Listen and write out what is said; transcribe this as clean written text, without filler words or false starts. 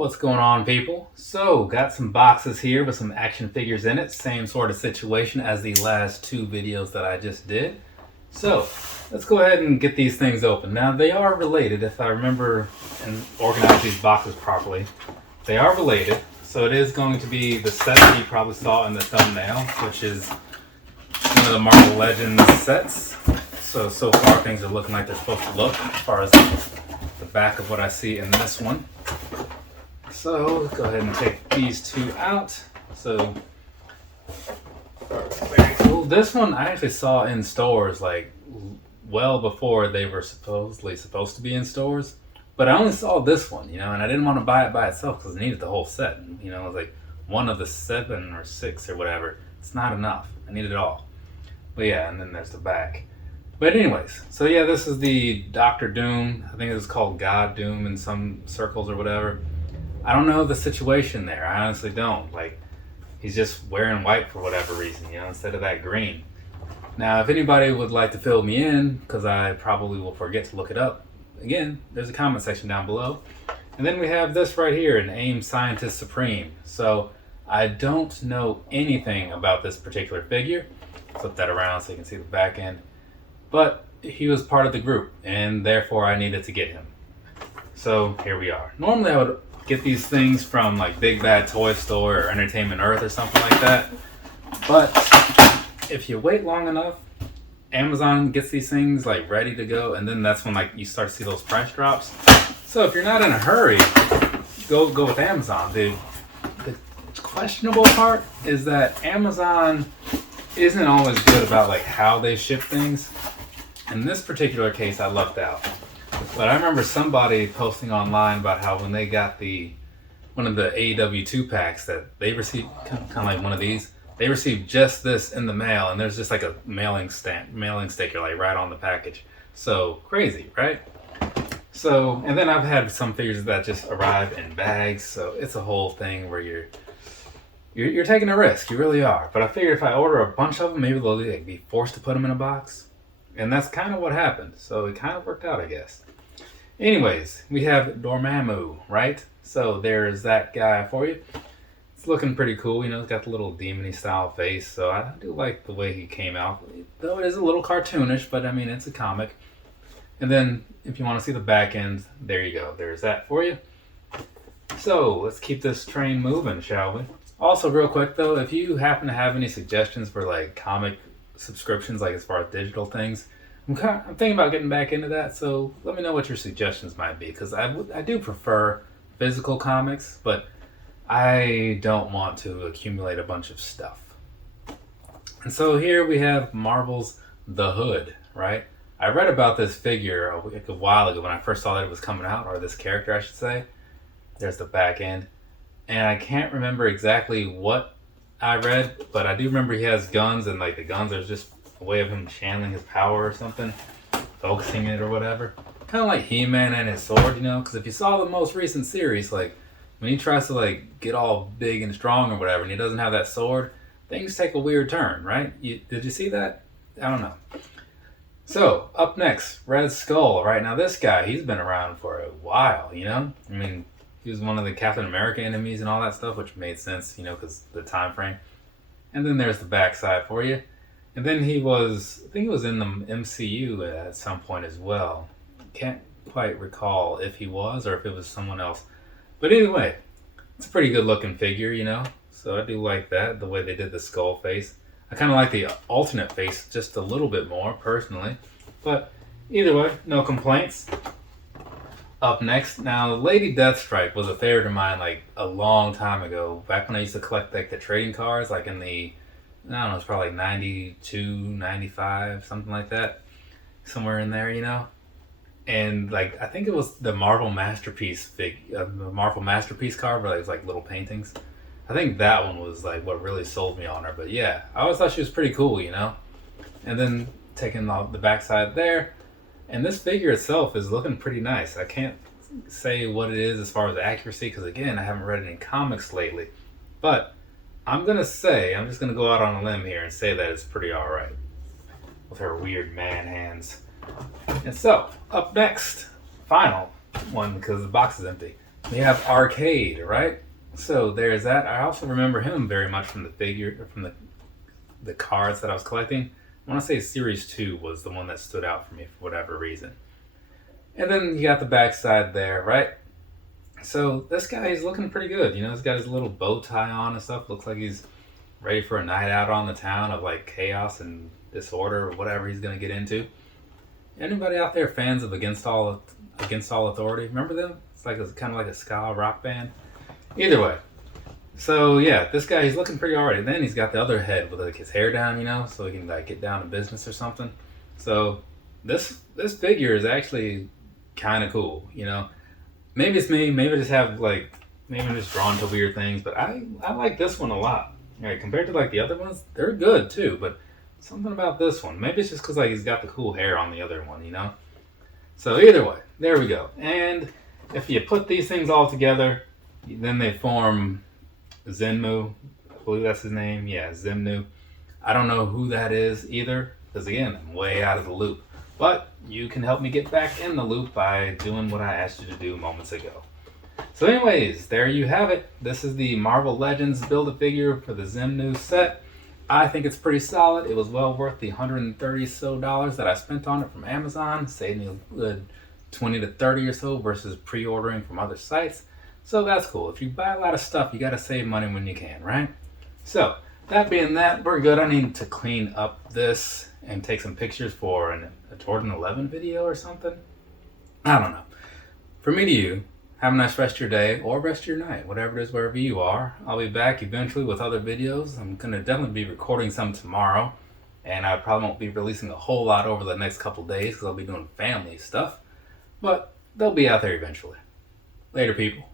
What's going on, people? So, got some boxes here with some action figures in it. Same sort of situation as the last two videos that I just did. So, let's go ahead and get these things open. Now, they are related, if I remember and organize these boxes properly. They are related. So, it is going to be the set that you probably saw in the thumbnail, which is one of the Marvel Legends sets. So far things are looking like they're supposed to look as far as the back of what I see in this one. So let's go ahead and take these two out. So very cool. This one I actually saw in stores like well before they were supposedly supposed to be in stores. But I only saw this one, and I didn't want to buy it by itself because I needed the whole set. It was like one of the 7 or 6 or whatever. It's not enough. I need it all. But yeah, and then there's the back. But anyways, so yeah, this is the Dr. Doom. I think it was called God Doom in some circles or whatever. I don't know the situation there. I honestly don't. Like, he's just wearing white for whatever reason, instead of that green. Now, if anybody would like to fill me in, because I probably will forget to look it up, again, there's a comment section down below. And then we have this right here, an AIM Scientist Supreme. So, I don't know anything about this particular figure. Flip that around so you can see the back end. But he was part of the group, and therefore I needed to get him. So here we are. Normally I would get these things from like Big Bad Toy Store or Entertainment Earth or something like that. But if you wait long enough, Amazon gets these things like ready to go, and then that's when like you start to see those price drops. So if you're not in a hurry, go with Amazon. The questionable part is that Amazon isn't always good about like how they ship things. In this particular case, I lucked out. But I remember somebody posting online about how when they got one of the AEW 2-packs that they received, kind of like one of these, they received just this in the mail, and there's just like a mailing sticker like right on the package. So crazy, right? So, and then I've had some figures that just arrive in bags, so it's a whole thing where you're taking a risk. You really are. But I figured if I order a bunch of them, maybe they'll be forced to put them in a box. And that's kind of what happened. So it kind of worked out, I guess. Anyways, we have Dormammu, right? So there's that guy for you. It's looking pretty cool. He's got the little demon-y style face. So I do like the way he came out. Though it is a little cartoonish, but I mean, it's a comic. And then if you want to see the back end, there you go. There's that for you. So let's keep this train moving, shall we? Also, real quick though, if you happen to have any suggestions for like comic subscriptions, like as far as digital things, I'm thinking about getting back into that. So let me know what your suggestions might be, because I do prefer physical comics, but I don't want to accumulate a bunch of stuff. And so here we have Marvel's The Hood, right? I read about this figure a while ago when I first saw that it was coming out, or this character, I should say. There's the back end. And I can't remember exactly what I read, but I do remember he has guns, and like the guns are just a way of him channeling his power or something, focusing it or whatever. Kind of like He-Man and his sword, because if you saw the most recent series, like when he tries to like get all big and strong or whatever, and he doesn't have that sword, things take a weird turn, right? Did you see that? I don't know. So up next, Red Skull. Right now, this guy, he's been around for a while. I mean, he was one of the Captain America enemies and all that stuff, which made sense, because the time frame. And then there's the backside for you. And then I think he was in the MCU at some point as well. Can't quite recall if he was or if it was someone else. But anyway, it's a pretty good looking figure, So I do like that, the way they did the skull face. I kind of like the alternate face just a little bit more, personally. But either way, no complaints. Up next, now Lady Deathstrike was a favorite of mine like a long time ago, back when I used to collect like the trading cards, like in the, I don't know, it's probably like 92, 95, something like that, somewhere in there, And like, I think it was the Marvel Masterpiece the Marvel Masterpiece card where it was like little paintings. I think that one was like what really sold me on her. But yeah, I always thought she was pretty cool, And then taking the backside there. And this figure itself is looking pretty nice. I can't say what it is as far as accuracy, because again, I haven't read any comics lately. But I'm just going to go out on a limb here and say that it's pretty alright. With her weird man hands. And so, up next, final one, because the box is empty. We have Arcade, right? So there's that. I also remember him very much from the cards that I was collecting. I want to say Series 2 was the one that stood out for me for whatever reason. And then you got the backside there, right? So this guy is looking pretty good. You know, he's got his little bow tie on and stuff. Looks like he's ready for a night out on the town of like chaos and disorder or whatever he's gonna get into. Anybody out there fans of Against All Authority? Remember them? It's like it's kind of like a ska rock band. Either way. So yeah, this guy he's looking pretty alright. Then he's got the other head with like his hair down, you know, so he can like get down to business or something. So this figure is actually kind of cool, you know. Maybe it's me. Maybe I just have like maybe I'm just drawn to weird things, but I like this one a lot. Right, compared to like the other ones, they're good too. But something about this one, maybe it's just because like he's got the cool hair on the other one, you know. So either way, there we go. And if you put these things all together, then they form Xemnu. I believe that's his name. Yeah, Xemnu. I don't know who that is either, because again, I'm way out of the loop. But you can help me get back in the loop by doing what I asked you to do moments ago. So anyways, there you have it. This is the Marvel Legends Build-A-Figure for the Xemnu set. I think it's pretty solid. It was well worth the $130 so that I spent on it from Amazon. Saved me a good 20 to 30 or so versus pre-ordering from other sites. So that's cool. If you buy a lot of stuff, you got to save money when you can, right? So that being that, we're good. I need to clean up this and take some pictures for a Jordan 11 video or something. I don't know. From me to you, have a nice rest of your day or rest of your night, whatever it is, wherever you are. I'll be back eventually with other videos. I'm going to definitely be recording some tomorrow, and I probably won't be releasing a whole lot over the next couple days because I'll be doing family stuff, but they'll be out there eventually. Later, people.